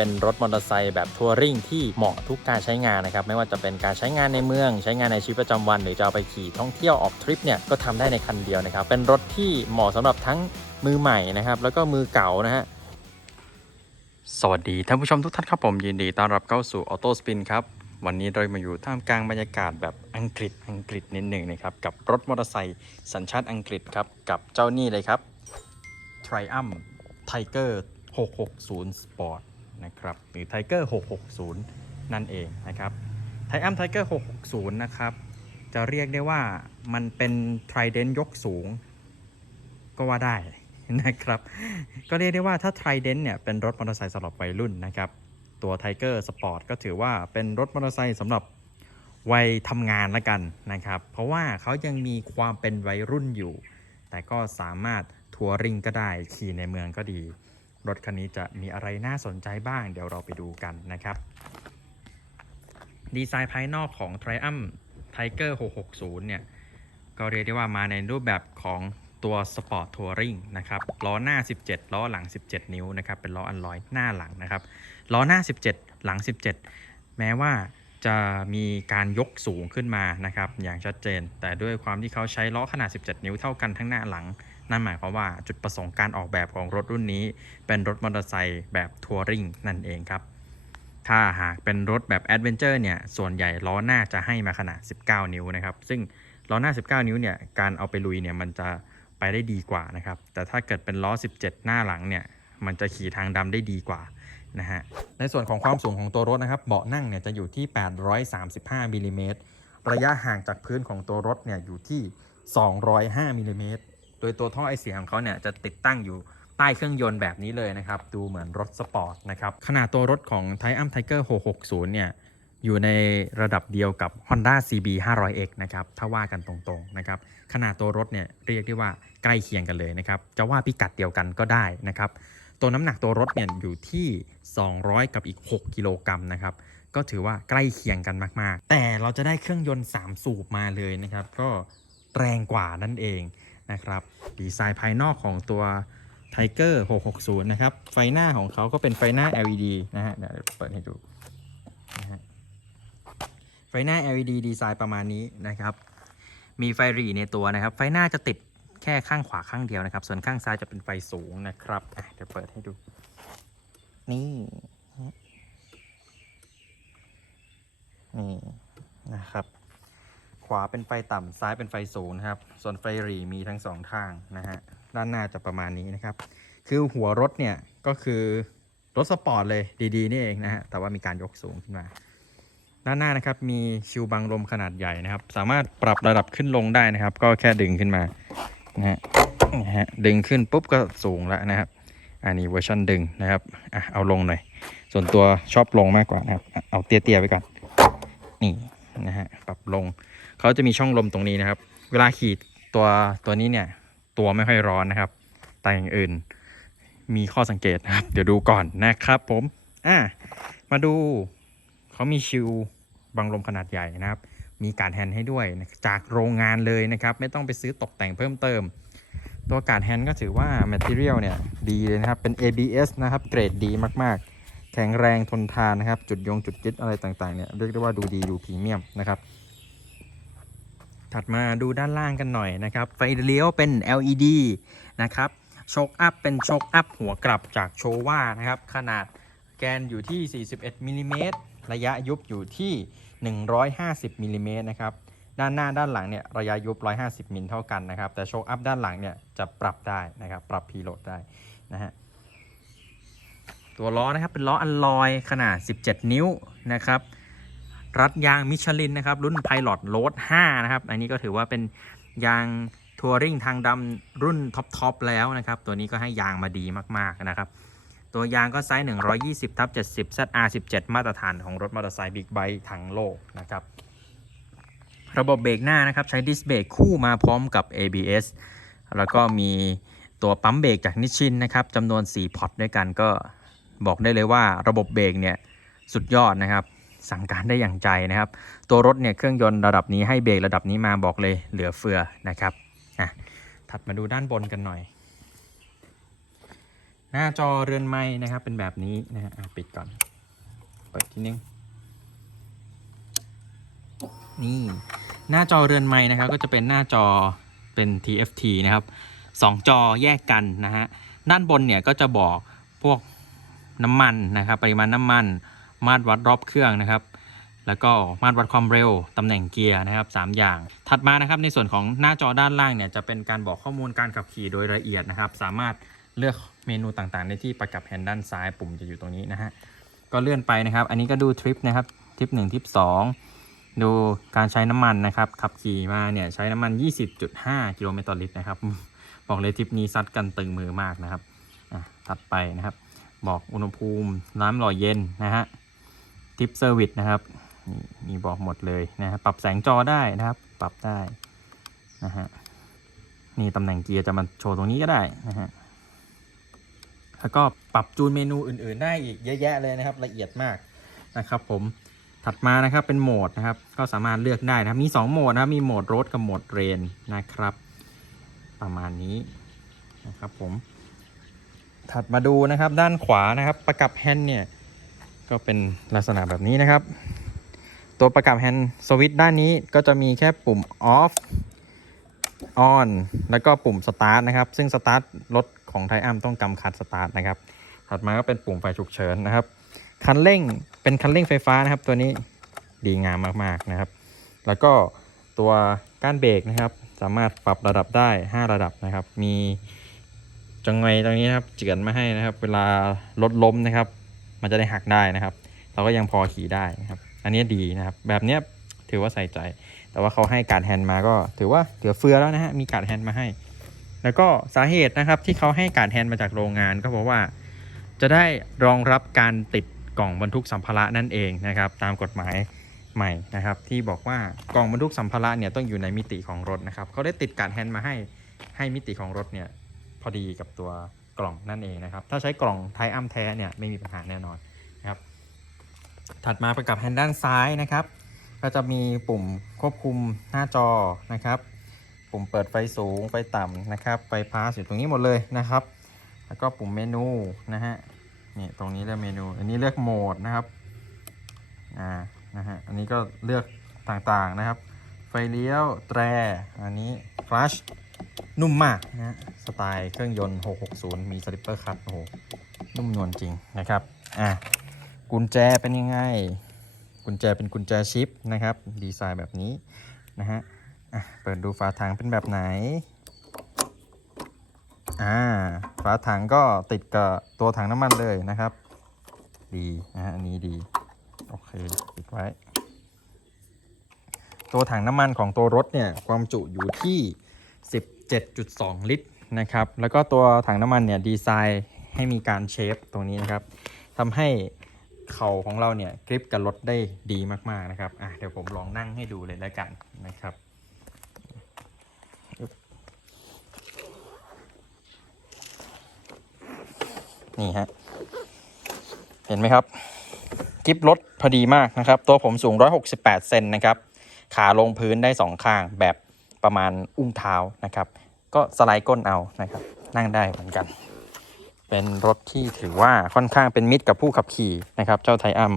เป็นรถมอเตอร์ไซค์แบบทัวริงที่เหมาะทุกการใช้งานนะครับ ไม่ว่าจะเป็นการใช้งานในเมือง ใช้งานในชีวิตประจำวัน หรือจะเอาไปขี่ท่องเที่ยวออกทริปเนี่ยก็ทำได้ในคันเดียวนะครับ เป็นรถที่เหมาะสำหรับทั้งมือใหม่นะครับ แล้วก็มือเก่านะฮะสวัสดีท่านผู้ชมทุกท่านครับผมยินดีต้อนรับเข้าสู่ออโต้สปินครับวันนี้เรามาอยู่ท่ามกลางบรรยากาศแบบอังกฤษอังกฤษนิดหนึ่งนะครับ กับรถมอเตอร์ไซค์สัญชาติอังกฤษครับ กับเจ้านี่เลยครับ Triumph Tiger 660 Sport นะครับหรือ Tiger 660 นั่นเองนะครับ Triumph Tiger 660 นะครับ จะเรียกได้ว่ามันเป็น Trident ยกสูง ก็ว่าได้นะครับ ก็เรียกได้ว่าถ้า Trident เนี่ยเป็นรถมอเตอร์ไซค์สำหรับวัยรุ่นนะครับ ตัว Tiger Sport ก็ถือว่าเป็นรถมอเตอร์ไซค์สำหรับวัยทำงานละกันนะครับ เพราะว่าเขายังมีความเป็นวัยรุ่นอยู่ แต่ก็สามารถทัวริงก็ได้ขี่ในเมืองก็ดี รถคันนี้จะมีอะไรน่าสนใจบ้าง เดี๋ยวเราไปดูกันนะครับ ดีไซน์ภายนอกของ Triumph Tiger 660 เนี่ย ก็เรียกได้ว่ามาในรูปแบบของตัว Sport Touring นะครับล้อหน้า 17 ล้อหลัง 17 นิ้วนะครับ เป็นล้ออันลอยหน้าหลังนะครับล้อหน้า 17 หลัง 17 แม้ว่าจะมีการยกสูงขึ้นมานะครับ อย่างชัดเจน แต่ด้วยความที่เขาใช้ล้อขนาด 17 นิ้วเท่ากันทั้งหน้าหลัง นั่นหมายความว่าจุดประสงค์การออกแบบของรถรุ่นนี้ เป็นรถมอเตอร์ไซค์แบบทัวริงนั่นเองครับถ้าหากเป็นรถแบบแอดเวนเจอร์เนี่ยส่วนใหญ่ล้อหน้าจะให้มาขนาด 19 นิ้วนะครับ ซึ่งล้อหน้า 19 นิ้วเนี่ยการเอาไปลุยเนี่ยมันจะไปได้ดีกว่านะครับ แต่ถ้าเกิดเป็นล้อ 17 หน้าหลังเนี่ยมันจะขี่ทางดำได้ดีกว่านะฮะในส่วนของความสูงของตัวรถนะครับ เบาะนั่งเนี่ยจะอยู่ที่ 835มิลลิเมตรระยะห่างจากพื้นของตัวรถเนี่ยอยู่ที่ 205มิลลิเมตร โดยตัวท่อไอเสียของเขาเนี่ยจะติดตั้งอยู่ใต้เครื่องยนต์แบบนี้เลยนะครับ ดูเหมือนรถสปอร์ตนะครับขนาดตัวรถของ Triumph Tiger 660 เนี่ยอยู่ในระดับเดียวกับ Honda CB 500X นะครับ ถ้าว่ากันตรงๆนะครับ ขนาดตัวรถเนี่ยเรียกได้ว่าใกล้เคียงกันเลยนะครับ จะว่าพิกัดเดียวกันก็ได้นะครับ ตัวน้ำหนักตัวรถเนี่ยอยู่ที่ 200 กับอีก 6 กิโลกรัมนะครับ ก็ถือว่าใกล้เคียงกันมากๆ แต่เราจะได้เครื่องยนต์ 3 สูบมาเลยนะครับ ก็แรงกว่านั่นเอง นะครับดีไซน์ภายนอกของตัว Tiger 660 นะครับ ไฟหน้าของเขาก็เป็นไฟหน้า LED นะฮะเดี๋ยวเปิดให้ดูนะฮะไฟหน้า LED ดีไซน์ประมาณนี้นะครับ มีไฟหรี่ในตัวนะครับ ไฟหน้าจะติดแค่ข้างขวาข้างเดียวนะครับ ส่วนข้างซ้ายจะเป็นไฟสูงนะครับอะเดี๋ยวเปิดให้ดู นี่ นี่นะครับ ขวาเป็นไฟต่ำซ้ายเป็นไฟสูงนครับ ส่วนไฟหรี่มีทั้งสองทางนะฮะ ด้านหน้าจะประมาณนี้นะครับ คือหัวรถเนี่ยก็คือรถสปอร์ตเลยดีๆนี่เองนะฮะ แต่ว่ามีการยกสูงขึ้นมา ด้านหน้านะครับมีชิวบังลมขนาดใหญ่นะครับ สามารถปรับระดับขึ้นลงได้นะครับ ก็แค่ดึงขึ้นมานะฮะนะฮะดึงขึ้นปุ๊บก็สูงแล้วนะครับ อันนี้เวอร์ชันดึงนะครับอะเอาลงหน่อย ส่วนตัวชอบลงมากกว่านะครับอะเอาเตี้ยๆไว้ก่อน นี่นะฮะ ปรับลง เขาจะมีช่องลมตรงนี้นะครับ เวลาขี่ตัวตัวนี้เนี่ย ตัวไม่ค่อยร้อนนะครับ แต่อย่างอื่น มีข้อสังเกตนะครับ เดี๋ยวดูก่อนนะครับผม อะมาดู เขามีชิวบังลมขนาดใหญ่นะครับ มีการแฮนด์ให้ด้วยจากโรงงานเลยนะครับ ไม่ต้องไปซื้อตกแต่งเพิ่มเติม ตัวการแฮนด์ก็ถือว่า Material เนี่ยดีเลยนะครับ เป็น ABS นะครับ เกรดดีมาก ๆ แข็งแรงทนทานนะครับ จุดยงจุดยึดอะไรต่างๆเนี่ยเรียกได้ว่าดูดีดูพรีเมียมนะครับ ถัดมาดูด้านล่างกันหน่อยนะครับ ไฟเลี้ยวเป็น LED นะครับโชคอัพเป็นโชคอัพหัวกลับจากโชว่านะครับ ขนาดแกนอยู่ที่ 41มิลลิเมตรระยะยุบอยู่ที่ 150มิลลิเมตรนะครับ ด้านหน้าด้านหลังเนี่ยระยะยุบ 150มิลเท่ากันนะครับ แต่โชคอัพด้านหลังเนี่ยจะปรับได้นะครับ ปรับพีโหลดได้นะฮะ ตัวล้อนะครับเป็นล้ออัลลอยขนาด 17 นิ้วนะครับ รัดยางมิชลินนะครับ รุ่น Pilot Road 5นะครับ อันนี้ก็ถือว่าเป็นยางทัวริงทางดำรุ่นท็อปๆแล้วนะครับ ตัวนี้ก็ให้ยางมาดีมากๆนะครับ ตัวยางก็ไซส์ 120ทับ70 ZR17 มาตรฐานของรถมอเตอร์ไซค์บิ๊กไบค์ทั้งโลกนะครับระบบเบรกหน้านะครับ ใช้ดิสเบรกคู่มาพร้อมกับ ABS แล้วก็มีตัวปั๊มเบรกจากนิชชินนะครับจำนวน 4 พอร์ตด้วยกันก็บอกได้เลยว่าระบบเบรกเนี่ยสุดยอดนะครับ สั่งการได้อย่างใจนะครับ ตัวรถเนี่ยเครื่องยนต์ระดับนี้ให้เบรกระดับนี้มาบอกเลยเหลือเฟือนะครับอะถัดมาดูด้านบนกันหน่อย หน้าจอเรือนไม้นะครับเป็นแบบนี้นะฮะปิดก่อน เปิดทีนึงนี่หน้าจอเรือนไม้นะครับก็จะเป็นหน้าจอเป็น TFT นะครับสองจอแยกกันนะฮะด้านบนเนี่ยก็จะบอกพวกน้ำมันนะครับปริมาณน้ำมัน มาตรวัดรอบเครื่องนะครับแล้วก็มาตรวัดความเร็ว ตำแหน่งเกียร์นะครับ 3 อย่าง ถัดมานะครับในส่วนของหน้าจอด้านล่างเนี่ยจะเป็นการบอกข้อมูลการขับขี่โดยละเอียดนะครับ สามารถเลือกเมนูต่างๆได้ที่ประกับแฮนด์ด้านซ้ายปุ่มจะอยู่ตรงนี้นะฮะก็เลื่อนไปนะครับ อันนี้ก็ดูทริปนะครับทริป1ทริป2 ดูการใช้น้ำมันนะครับ ขับขี่มาเนี่ยใช้น้ำมัน 20.5 กิโลเมตรต่อลิตรนะครับ บอกเลยทริปนี้ซัดกันตึงมือมากนะครับอะถัดไปนะครับ บอกอุณหภูมิน้ำหล่อเย็นนะฮะ ทิปเซอร์วิสนะครับมีบอกหมดเลยนะฮะปรับแสงจอได้นะครับ ปรับได้นะฮะนี่ตำแหน่งเกียร์จะมาโชว์ตรงนี้ก็ได้นะฮะแล้วก็ปรับจูนเมนูอื่นๆ ได้อีกเยอะแยะเลยนะครับ ละเอียดมากนะครับผมถัดมานะครับเป็นโหมดนะครับ ก็สามารถเลือกได้นะครับมี 2 โหมดนะครับมีโหมดรถกับโหมดเรนนะครับ ประมาณนี้นะครับผม ถัดมาดูนะครับด้านขวานะครับ ประกับแฮนด์เนี่ย ก็เป็นลักษณะแบบนี้นะครับ ตัวประกับแฮนด์สวิตด้านนี้ก็จะมีแค่ปุ่ม off on แล้วก็ปุ่ม start นะครับ ซึ่ง start รถของไทอัมต้องกำคัด start นะครับ ถัดมาก็เป็นปุ่มไฟฉุกเฉินนะครับ คันเร่งเป็นคันเร่งไฟฟ้านะครับ ตัวนี้ดีงามมากๆนะครับ แล้วก็ตัวก้านเบรกนะครับ สามารถปรับระดับได้ 5 ระดับนะครับ มีจังไงตรงนี้นะครับ เจือนมาให้นะครับ เวลารถล้มนะครับ มันจะได้หักได้นะครับ เราก็ยังพอขี่ได้นะครับ อันนี้ดีนะครับ แบบเนี้ยถือว่าใส่ใจ แต่ว่าเขาให้การแฮนด์มาก็ถือว่าเหลือเฟือแล้วนะฮะ มีการแฮนด์มาให้ แล้วก็สาเหตุนะครับที่เขาให้การแฮนด์มาจากโรงงานก็เพราะว่า จะได้รองรับการติดกล่องบรรทุกสัมภาระนั่นเองนะครับ ตามกฎหมายใหม่นะครับ ที่บอกว่ากล่องบรรทุกสัมภาระเนี่ยต้องอยู่ในมิติของรถนะครับเขาได้ติดการแฮนด์มาให้ให้มิติของรถเนี่ยพอดีกับตัว กล่องนั่นเองนะครับ ถ้าใช้กล่องไทอัมแท้เนี่ยไม่มีปัญหาแน่นอนนะครับ ถัดมาประกับแฮนด์ด้านซ้ายนะครับ ก็จะมีปุ่มควบคุมหน้าจอนะครับ ปุ่มเปิดไฟสูงไฟต่ำนะครับ ไฟพาสอยู่ตรงนี้หมดเลยนะครับ แล้วก็ปุ่มเมนูนะฮะนี่ตรงนี้เลือกเมนู อันนี้เลือกโหมดนะครับอ่านะฮะอันนี้ก็เลือกต่างๆนะครับ ไฟเลี้ยวแตรอันนี้คลัช นุ่มมากนะฮะสไตล์เครื่องยนต์ 660 มีสลิปเปอร์คัตโอ้โหนุ่มนวลจริงนะครับอะกุญแจเป็นยังไง กุญแจเป็นกุญแจชิปนะครับ ดีไซน์แบบนี้นะฮะอะเปิดดูฝาถังเป็นแบบไหนอ่าฝาถังก็ติดกับตัวถังน้ำมันเลยนะครับ ดีนะฮะอันนี้ดีโอเคปิดไว้ ตัวถังน้ำมันของตัวรถเนี่ยความจุอยู่ที่ 7.2 ลิตรนะครับ แล้วก็ตัวถังน้ำมันเนี่ยดีไซน์ให้มีการเชฟตรงนี้นะครับทำให้เข่าของเราเนี่ยกริปกับรถได้ดีมากๆนะครับอะเดี๋ยวผมลองนั่งให้ดูเลยแล้วกันนะครับนี่ฮะเห็นไหมครับกิฟรถพอดีมากนะครับ ตัวผมสูง 168 เซนนะครับ ขาลงพื้นได้สองข้างแบบ ประมาณอุ้งเท้านะครับ ก็สไลด์ก้นเอานะครับ นั่งได้เหมือนกัน เป็นรถที่ถือว่าค่อนข้างเป็นมิตรกับผู้ขับขี่นะครับ เจ้าไทอัม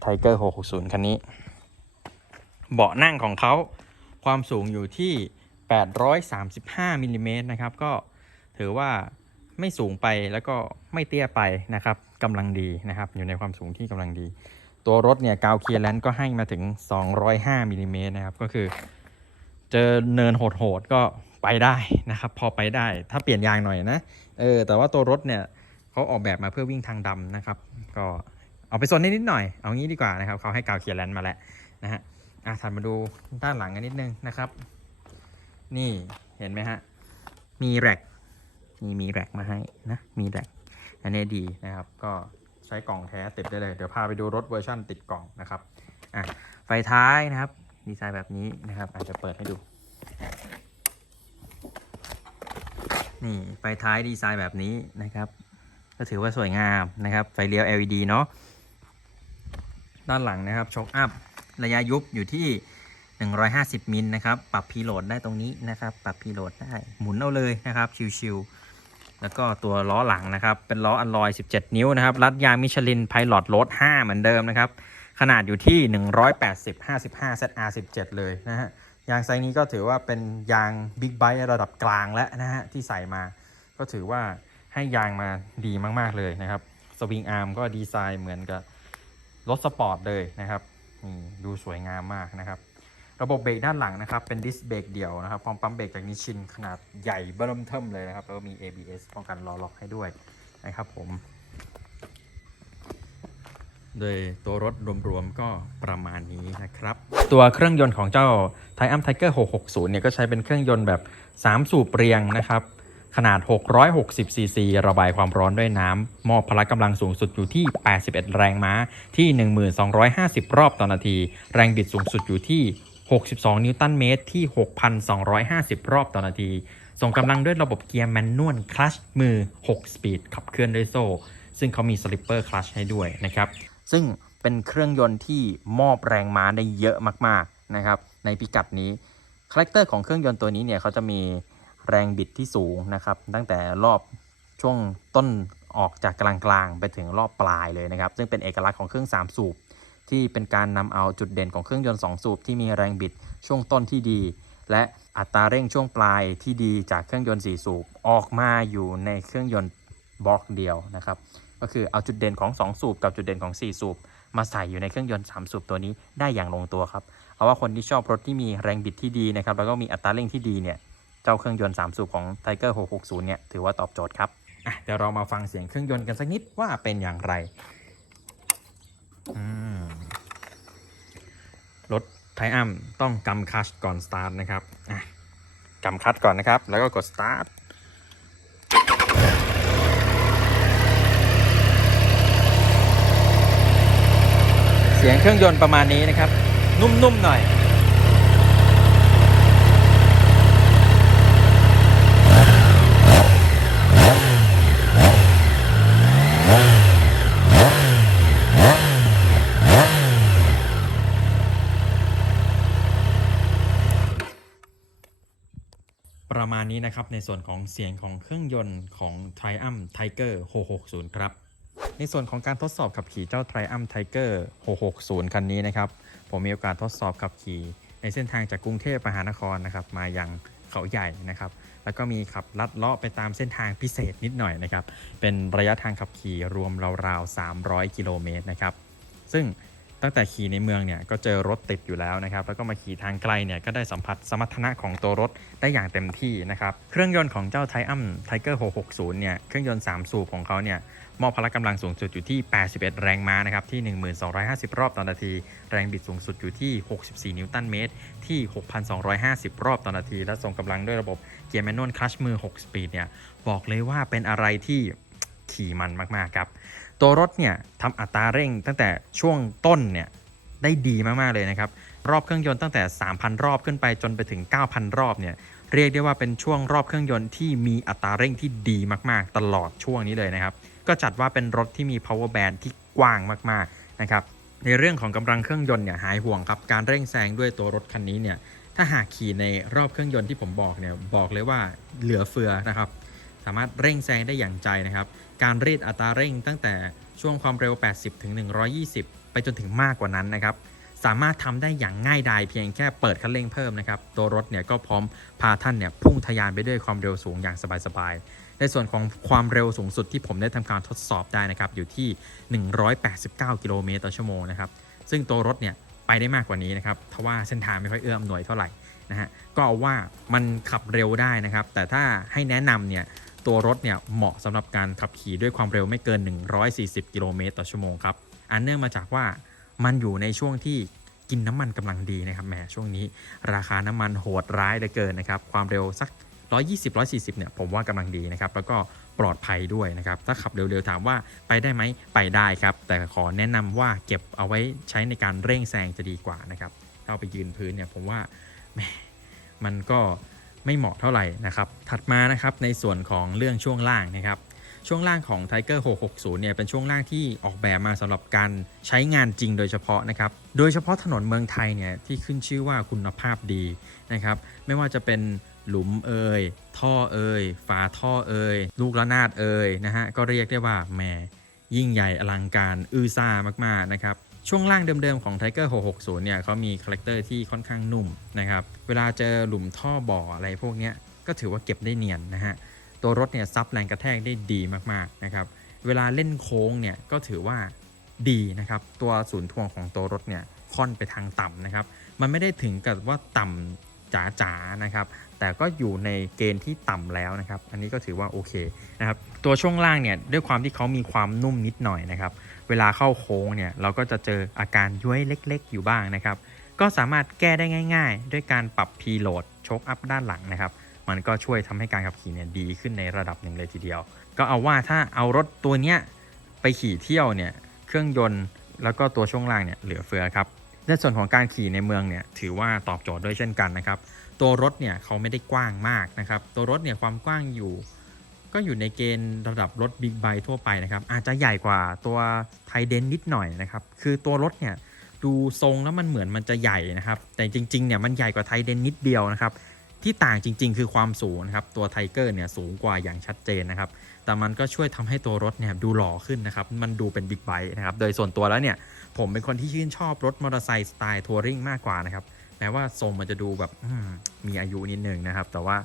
ไทเกอร์660 คันนี้ เบาะนั่งของเขาความสูงอยู่ที่ 835มิลลิเมตรนะครับ ก็ถือว่าไม่สูงไปแล้วก็ไม่เตี้ยไปนะครับกำลังดีนะครับ อยู่ในความสูงที่กำลังดี ตัวรถเนี่ยกาวเคลียร์แลนด์ก็ให้มาถึง 205มิลลิเมตรนะครับ ก็คือ เจอเนินโหดๆก็ไปได้นะครับ พอไปได้ถ้าเปลี่ยนยางหน่อยนะเออแต่ว่าตัวรถเนี่ยเขาออกแบบมาเพื่อวิ่งทางดำนะครับ ก็เอาไปโซนนิดๆหน่อยเอางี้ดีกว่านะครับเขาให้กาวเคียร์แลนด์มาแล้วนะฮะอะถัดมาดูด้านหลังกันนิดนึงนะครับ นี่เห็นไหมฮะมีแร็กมีมีแร็กมาให้นะมีแร็กอันนี้ดีนะครับ ก็ใช้กล่องแท้ติดได้เลย เดี๋ยวพาไปดูรถเวอร์ชั่นติดกล่องนะครับอะไฟท้ายนะครับ ดีไซน์แบบนี้นะครับ อาจจะเปิดให้ดู นี่ไฟท้ายดีไซน์แบบนี้นะครับ ก็ถือว่าสวยงามนะครับ ไฟเลี้ยว LED เนาะด้านหลังนะครับช็อคอัพระยะยุบอยู่ที่ 150 มิลนะครับ ปรับพีโหลดได้ตรงนี้นะครับ ปรับพีโหลดได้หมุนเอาเลยนะครับ ชิวแล้วก็ตัวล้อหลังนะครับ เป็นล้ออัลลอย 17 นิ้วนะครับ รัดยางมิชลินไพลอตโรด5เหมือนเดิมนะครับ ขนาดอยู่ที่ 180 55 ZR17 เลยนะฮะ ยางไซส์นี้ก็ถือว่าเป็นยางบิ๊กไบค์ระดับกลางแล้วนะฮะ ที่ใส่มา ก็ถือว่าให้ยางมาดีมาก ๆ เลยนะครับ สวิงอาร์มก็ดีไซน์เหมือนกับรถสปอร์ตเลยนะครับนี่ดูสวยงามมากนะครับ ระบบเบรกด้านหลังนะครับ เป็นดิสเบรกเดี่ยวนะครับ พร้อมปั๊มเบรกจากนิชินขนาดใหญ่เบิ่มเทิมเลยนะครับ แล้วก็มี ABS ป้องกันล้อล็อกให้ด้วยนะครับผม โดยตัวรถรวมๆก็ประมาณนี้นะครับ ตัวเครื่องยนต์ของเจ้า t i อัมไทเกอร์660 เนี่ยก็ใช้เป็นเครื่องยนต์แบบ 3 สูบเรียงนะครับ ขนาด 660 ซีซี ระบายความร้อนด้วยน้ำมอบพละกำลังสูงสุดอยู่ที่ 81 แรงม้าที่ 1250 รอบต่อนาที แรงบิดสูงสุดอยู่ที่ 62 นิวตันเมตรที่ 6,250 รอบต่อนาที ส่งกำลังด้วยระบบเกียร์แมนนวลคลัชมือ 6 สปีดขับเคลื่อนด้วยโซ่ ซึ่งเขามีสลิปเปอร์คลัชให้ด้วยนะครับ ซึ่งเป็นเครื่องยนต์ที่มอบแรงม้าได้เยอะมากๆนะครับในพิกัดนี้คาแรคเตอร์ของเครื่องยนต์ตัวนี้เนี่ยเขาจะมีแรงบิดที่สูงนะครับตั้งแต่รอบช่วงต้นออกจากกลางๆ ไปถึงรอบปลายเลยนะครับ ซึ่งเป็นเอกลักษณ์ของเครื่อง 3 สูบ ที่เป็นการนำเอาจุดเด่นของเครื่องยนต์ 2 สูบ ที่มีแรงบิดช่วงต้นที่ดี และอัตราเร่งช่วงปลายที่ดีจากเครื่องยนต์ 4 สูบ ออกมาอยู่ในเครื่องยนต์บล็อกเดียวนะครับ ก็คือเอาจุดเด่นของ 2 สูบกับจุดเด่นของ 4 สูบ มาใส่อยู่ในเครื่องยนต์ 3 สูบตัวนี้ได้อย่างลงตัวครับ เอาว่าคนที่ชอบรถที่มีแรงบิดที่ดีนะครับแล้วก็มีอัตราเร่งที่ดีเนี่ยเจ้าเครื่องยนต์ 3 สูบของ Tiger 660 เนี่ยถือว่าตอบโจทย์ครับอะเดี๋ยวเรามาฟังเสียงเครื่องยนต์กันสักนิดว่าเป็นอย่างไรรถไทอัมต้องกำคัชก่อนสตาร์ทนะครับอะกำคัชก่อนนะครับ แล้วก็กดสตาร์ท สียงเครื่องยนต์ประมาณนี้นะครับ นุ่มๆหน่อยประมาณนี้นะครับในส่วนของเสียงของเครื่องยนต์ของ Triumph Tiger 660 ครับ ในส่วนของการทดสอบขับขี่เจ้า Triumph Tiger 660 คันนี้นะครับ ผมมีโอกาสทดสอบขับขี่ ในเส้นทางจากกรุงเทพมหานครนะครับมายังเขาใหญ่นะครับ แล้วก็มีขับลัดเลาะไปตามเส้นทางพิเศษนิดหน่อยนะครับ เป็นระยะทางขับขี่รวมราวๆ 300 กิโลเมตรนะครับ ซึ่ง ตั้งแต่ขี่ในเมืองเนี่ยก็เจอรถติดอยู่แล้วนะครับ แล้วก็มาขี่ทางไกลเนี่ยก็ได้สัมผัสสมรรถนะของตัวรถได้อย่างเต็มที่นะครับ เครื่องยนต์ของเจ้าไทอัมไทเกอร์660 เนี่ย เครื่องยนต์ 3 สูบของเขาเนี่ยมอบพละกำลังสูงสุดอยู่ที่ 81 แรงม้านะครับ ที่ 1250 รอบต่อนาที แรงบิดสูงสุดอยู่ที่ 64 นิวตันเมตร ที่ 6,250 รอบต่อนาที และส่งกำลังด้วยระบบเกียร์แมนนวลคลัชมือ 6 สปีดเนี่ย บอกเลยว่าเป็นอะไรที่ขี่มันมาก ๆ ครับ ตัวรถเนี่ยทำอัตราเร่งตั้งแต่ช่วงต้นเนี่ยได้ดีมาก ๆ เลยนะครับ รอบเครื่องยนต์ตั้งแต่ 3,000 รอบขึ้นไปจนไปถึง 9,000 รอบเนี่ยเรียกได้ว่าเป็นช่วงรอบเครื่องยนต์ที่มีอัตราเร่งที่ดีมากๆ ตลอดช่วงนี้เลยนะครับ ก็จัดว่าเป็นรถที่มี power band ที่กว้างมากๆนะครับในเรื่องของกำลังเครื่องยนต์เนี่ยหายห่วงครับการเร่งแซงด้วยตัวรถคันนี้เนี่ยถ้าหากขี่ในรอบเครื่องยนต์ที่ผมบอกเนี่ยบอกเลยว่าเหลือเฟือนะครับสามารถเร่งแซงได้อย่างใจนะครับ การรีดอัตราเร่ง ตั้งแต่ช่วงความเร็ว 80 ถึง 120 ไปจนถึงมากกว่านั้นนะครับสามารถทำได้อย่างง่ายดายเพียงแค่เปิดคันเร่งเพิ่มนะครับ ตัวรถเนี่ยก็พร้อมพาท่านเนี่ยพุ่งทะยานไปด้วยความเร็วสูงอย่างสบายๆ ในส่วนของความเร็วสูงสุดที่ผมได้ทำการทดสอบได้นะครับ อยู่ที่ 189 กิโลเมตรต่อชั่วโมงนะครับ ซึ่งตัวรถเนี่ยไปได้มากกว่านี้นะครับทว่าเส้นทางไม่ค่อยเอื้ออำนวยเท่าไหร่นะฮะ ก็เอาว่ามันขับเร็วได้นะครับ แต่ถ้าให้แนะนำเนี่ย ตัวรถเนี่ยเหมาะสำหรับการขับขี่ด้วยความเร็วไม่เกิน 140 กิโลเมตรต่อชั่วโมงครับ อันเนื่องมาจากว่ามันอยู่ในช่วงที่กินน้ำมันกำลังดีนะครับแหมช่วงนี้ ราคาน้ำมันโหดร้ายเหลือเกินนะครับ ความเร็วสัก 120 140 เนี่ยผมว่ากำลังดีนะครับ แล้วก็ปลอดภัยด้วยนะครับ ถ้าขับเร็วๆถามว่าไปได้ไหมไปได้ครับ แต่ขอแนะนำว่าเก็บเอาไว้ใช้ในการเร่งแซงจะดีกว่านะครับถ้าเอาไปยืนพื้นเนี่ยผมว่าแหมมันก็ ไม่เหมาะเท่าไหร่นะครับ ถัดมานะครับในส่วนของเรื่องช่วงล่างนะครับ ช่วงล่างของ Tiger 660 เนี่ยเป็นช่วงล่างที่ออกแบบมาสำหรับการใช้งานจริงโดยเฉพาะนะครับ โดยเฉพาะถนนเมืองไทยเนี่ยที่ขึ้นชื่อว่าคุณภาพดีนะครับ ไม่ว่าจะเป็นหลุมเอ่ยท่อเอ่ยฝาท่อเอ่ยลูกระนาดเอ่ยนะฮะก็เรียกได้ว่าแหมยิ่งใหญ่อลังการอื้อซ่ามากๆนะครับ ช่วงล่างเดิมๆของ Tiger 660 เนี่ยเขามีคาแรคเตอร์ที่ค่อนข้างนุ่มนะครับ เวลาเจอหลุมท่อบ่ออะไรพวกนี้ก็ถือว่าเก็บได้เนียนนะฮะ ตัวรถเนี่ยซับแรงกระแทกได้ดีมากๆนะครับ เวลาเล่นโค้งเนี่ยก็ถือว่าดีนะครับ ตัวศูนย์ทวงของตัวรถเนี่ยค่อนไปทางต่ำนะครับ มันไม่ได้ถึงกับว่าต่ำจ๋าๆนะครับ แต่ก็อยู่ในเกณฑ์ที่ต่ำแล้วนะครับ อันนี้ก็ถือว่าโอเคนะครับ ตัวช่วงล่างเนี่ยด้วยความที่เขามีความนุ่มนิดหน่อยนะครับ เวลาเข้าโค้งเนี่ยเราก็จะเจออาการย้วยเล็กๆ อยู่บ้างนะครับ ก็สามารถแก้ได้ง่าย ๆ ด้วยการปรับ p ีโหลดชกอัพด้านหลังนะครับ มันก็ช่วยทำให้การขับขี่เนี่ยดีขึ้นในระดับหนึ่งเลยทีเดียว ก็เอาว่าถ้าเอารถตัวเนี้ยไปขี่เที่ยวเนี่ยเครื่องยนต์แล้วก็ตัวช่วงล่างเนี่ยเหลือเฟือครับในส่วนของการขี่ในเมืองเนี่ยถือว่าตอบโจทย์ด้วยเช่นกันนะครับ ตัวรถเนี่ยเขาไม่ได้กว้างมากนะครับ ตัวรถเนี่ยความกว้างอยู่ ก็อยู่ในเกณฑ์ระดับรถบิ๊กไบทั่วไปนะครับ อาจจะใหญ่กว่าตัวไทเดนนิดหน่อยนะครับ คือตัวรถเนี่ยดูทรงแล้วมันเหมือนมันจะใหญ่นะครับ แต่จริงๆเนี่ยมันใหญ่กว่าไทเดนนิดเดียวนะครับ ที่ต่างจริง ๆ คือความสูงนะครับ ตัวไทเกอร์เนี่ยสูงกว่าอย่างชัดเจนนะครับ แต่มันก็ช่วยทำให้ตัวรถเนี่ยดูหล่อขึ้นนะครับ มันดูเป็นบิ๊กไบค์นะครับ โดยส่วนตัวแล้วเนี่ยผมเป็นคนที่ชื่นชอบรถมอเตอร์ไซค์สไตล์ทัวริงมากกว่านะครับ แม้ว่าทรงมันจะดูแบบมมีอายุนิดนึงนะครับ แต่ว่า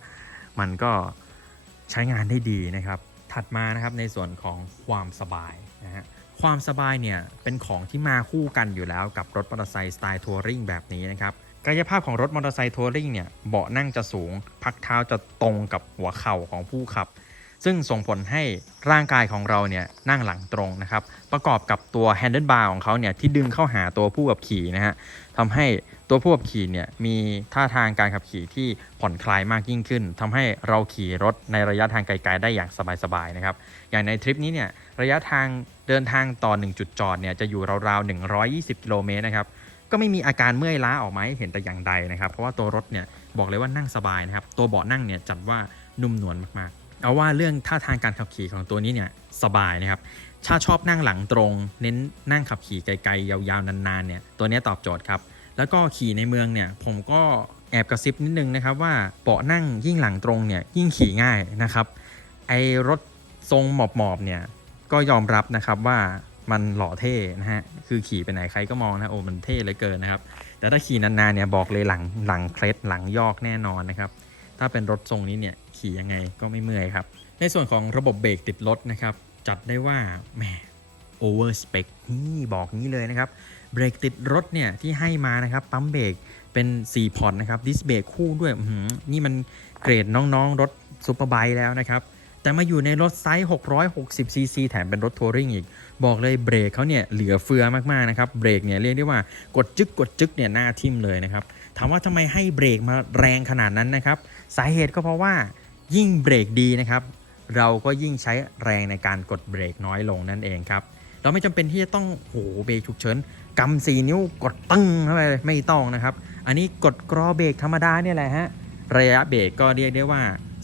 มันก็ ใช้งานได้ดีนะครับ ถัดมานะครับในส่วนของความสบายนะฮะความสบายเนี่ยเป็นของที่มาคู่กันอยู่แล้วกับรถมอเตอร์ไซค์สไตล์ทัวริงแบบนี้นะครับกายภาพของรถมอเตอร์ไซค์ทัวริงเนี่ยเบาะนั่งจะสูง พักเท้าจะตรงกับหัวเข่าของผู้ขับ ซึ่งส่งผลให้ร่างกายของเราเนี่ยนั่งหลังตรงนะครับ ประกอบกับตัวแฮนเดิลบาร์ของเขาเนี่ยที่ดึงเข้าหาตัวผู้ขับขี่นะฮะทำให้ตัวผู้ขับขี่เนี่ยมีท่าทางการขับขี่ที่ผ่อนคลายมากยิ่งขึ้นทำให้เราขี่รถในระยะทางไกลๆได้อย่างสบายๆนะครับ อย่างในทริปนี้เนี่ยระยะทางเดินทางต่อ 1 จุดจอดเนี่ยจะอยู่ราวๆ120กิโลเมตรนะครับก็ไม่มีอาการเมื่อยล้าออกมาให้เห็นแต่อย่างใดนะครับ เพราะว่าตัวรถเนี่ยบอกเลยว่านั่งสบายนะครับ ตัวเบาะนั่งเนี่ยจัดว่านุ่มนวลมากๆ เอาว่าเรื่องท่าทางการขับขี่ของตัวนี้เนี่ยสบายนะครับถ้าชอบนั่งหลังตรง เน้นนั่งขับขี่ไกลๆยาวๆนานๆเนี่ยตัวนี้ตอบโจทย์ครับแล้วก็ขี่ในเมืองเนี่ยผมก็แอบกระซิบนิดนึงนะครับว่าเบาะนั่งยิ่งหลังตรงเนี่ยยิ่งขี่ง่ายนะครับไอรถทรงหมอบๆเนี่ยก็ยอมรับนะครับว่ามันหล่อเท่นะฮะคือขี่ไปไหนใครก็มองนะโอ้มันเท่เหลือเกินนะครับแต่ถ้าขี่นานๆเนี่ยบอกเลยหลังหลังเคล็ดหลังยอกแน่นอนนะครับถ้าเป็นรถทรงนี้เนี่ย ขี่ยังไงก็ไม่เมื่อยครับ ในส่วนของระบบเบรกติดรถนะครับ จัดได้ว่าแหมโอเวอร์สเปคนี่บอกงี้เลยนะครับ เบรกติดรถเนี่ยที่ให้มานะครับ ปั๊มเบรกเป็น 4 พอร์ตนะครับดิสเบรกคู่ด้วยนี่มันเกรดน้องๆ รถซูเปอร์ไบค์แล้วนะครับ แต่มาอยู่ในรถไซส์ 660 ซีซีแถมเป็นรถทัวริงอีก บอกเลยเบรกเขาเนี่ยเหลือเฟือมากๆนะครับ เบรกเนี่ยเรียกได้ว่ากดจึกกดจึกเนี่ยหน้าทิ่มเลยนะครับ ถามว่าทำไมให้เบรกมาแรงขนาดนั้นนะครับ สาเหตุก็เพราะว่า ยิ่งเบรกดีนะครับ เราก็ยิ่งใช้แรงในการกดเบรกน้อยลงนั่นเองครับ เราไม่จำเป็นที่จะต้องโหเบรกฉุกเฉินกำสีนิ้วกดตึ้งเข้าไปไม่ต้องนะครับ อันนี้กดกรอเบรกธรรมดาเนี่ยแหละฮะระยะเบรกก็เรียกได้ว่า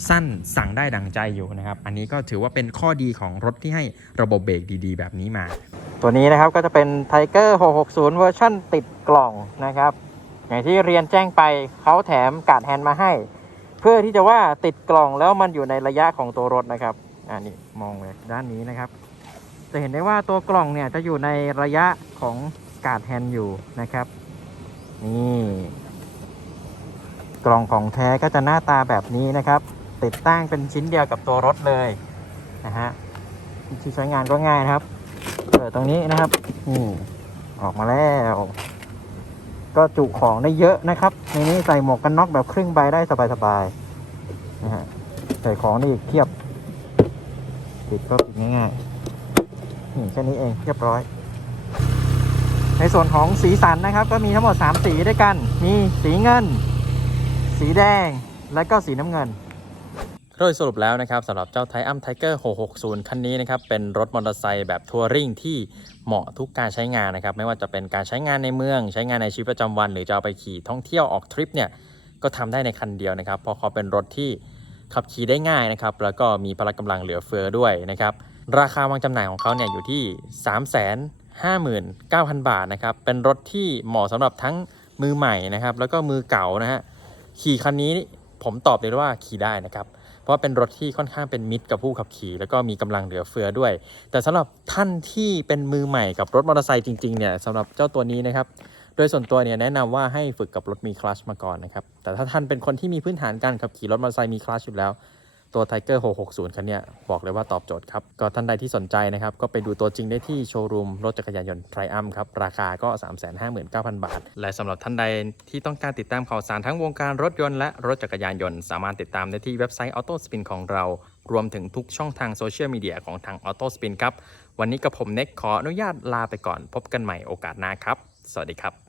สั้นสั่งได้ดังใจอยู่นะครับ อันนี้ก็ถือว่าเป็นข้อดีของรถที่ให้ระบบเบรกดีๆ แบบนี้มา ตัวนี้นะครับก็จะเป็น Tiger 660 เวอร์ชันติดกล่องนะครับ อย่างที่เรียนแจ้งไปเขาแถมการ์ดแฮนด์มาให้ พื่อที่จะว่าติดกล่องแล้วมันอยู่ในระยะของตัวรถนะครับอ่านี่มองเลยด้านนี้นะครับ จะเห็นได้ว่าตัวกล่องเนี่ยจะอยู่ในระยะของกาดแฮนด์อยู่นะครับ นี่กล่องของแท้ก็จะหน้าตาแบบนี้นะครับ ติดตั้งเป็นชิ้นเดียวกับตัวรถเลยนะฮะที่ใช้งานก็ง่ายนะครับเปิดตรงนี้นะครับนี่ออกมาแล้ว ก็จุของได้เยอะนะครับ ในนี้ใส่หมวกกันน็อกแบบครึ่งใบได้สบายๆนะฮะใส่ของได้อีกเทียบปิดก็ปิดง่ายๆนี่แค่นี้เองเรียบร้อย ในส่วนของสีสันนะครับ ก็มีทั้งหมด 3 สีด้วยกัน มีสีเงิน สีแดงและก็สีน้ำเงิน โดยสรุปแล้วนะครับสำหรับเจ้าไทอัมไทเกอร์ 660 คันนี้นะครับเป็นรถมอเตอร์ไซค์แบบทัวริงที่เหมาะทุกการใช้งานนะครับไม่ว่าจะเป็นการใช้งานในเมือง ใช้งานในชีวิตประจำวัน หรือจะเอาไปขี่ท่องเที่ยวออกทริปเนี่ยก็ทำได้ในคันเดียวนะครับเพราะเขาเป็นรถที่ขับขี่ได้ง่ายนะครับแล้วก็มีพละกำลังเหลือเฟือด้วยนะครับราคาวางจำหน่ายของเขาเนี่ยอยู่ที่ 359,000 บาทนะครับเป็นรถที่เหมาะสำหรับทั้งมือใหม่นะครับแล้วก็มือเก่านะฮะขี่คันนี้ผผมตอบเลยว่าขี่ได้นะครับ เพราะเป็นรถที่ค่อนข้างเป็นมิตรกับผู้ขับขี่ แล้วก็มีกำลังเหลือเฟือด้วย แต่สำหรับท่านที่เป็นมือใหม่กับรถมอเตอร์ไซค์จริงๆเนี่ยสำหรับเจ้าตัวนี้นะครับโดยส่วนตัวเนี่ยแนะนำว่าให้ฝึกกับรถมีคลัชมาก่อนนะครับแต่ถ้าท่านเป็นคนที่มีพื้นฐานการขับขี่รถมอเตอร์ไซค์มีคลัชอยู่แล้ว ตัว Tiger 660 คันเนี้ยบอกเลยว่าตอบโจทย์ครับ ก็ท่านใดที่สนใจนะครับ ก็ไปดูตัวจริงได้ที่โชว์รูมรถจักรยานยนต์ Triumph ครับ ราคาก็ 359,000 บาท และสำหรับท่านใดที่ต้องการติดตามข่าวสารทั้งวงการรถยนต์และรถจักรยานยนต์สามารถติดตามได้ที่เว็บไซต์ Auto Spin ของเรา รวมถึงทุกช่องทางโซเชียลมีเดียของทาง Auto Spin ครับวันนี้กับผมเน็กขออนุญาตลาไปก่อนพบกันใหม่โอกาสหน้าครับ สวัสดีครับ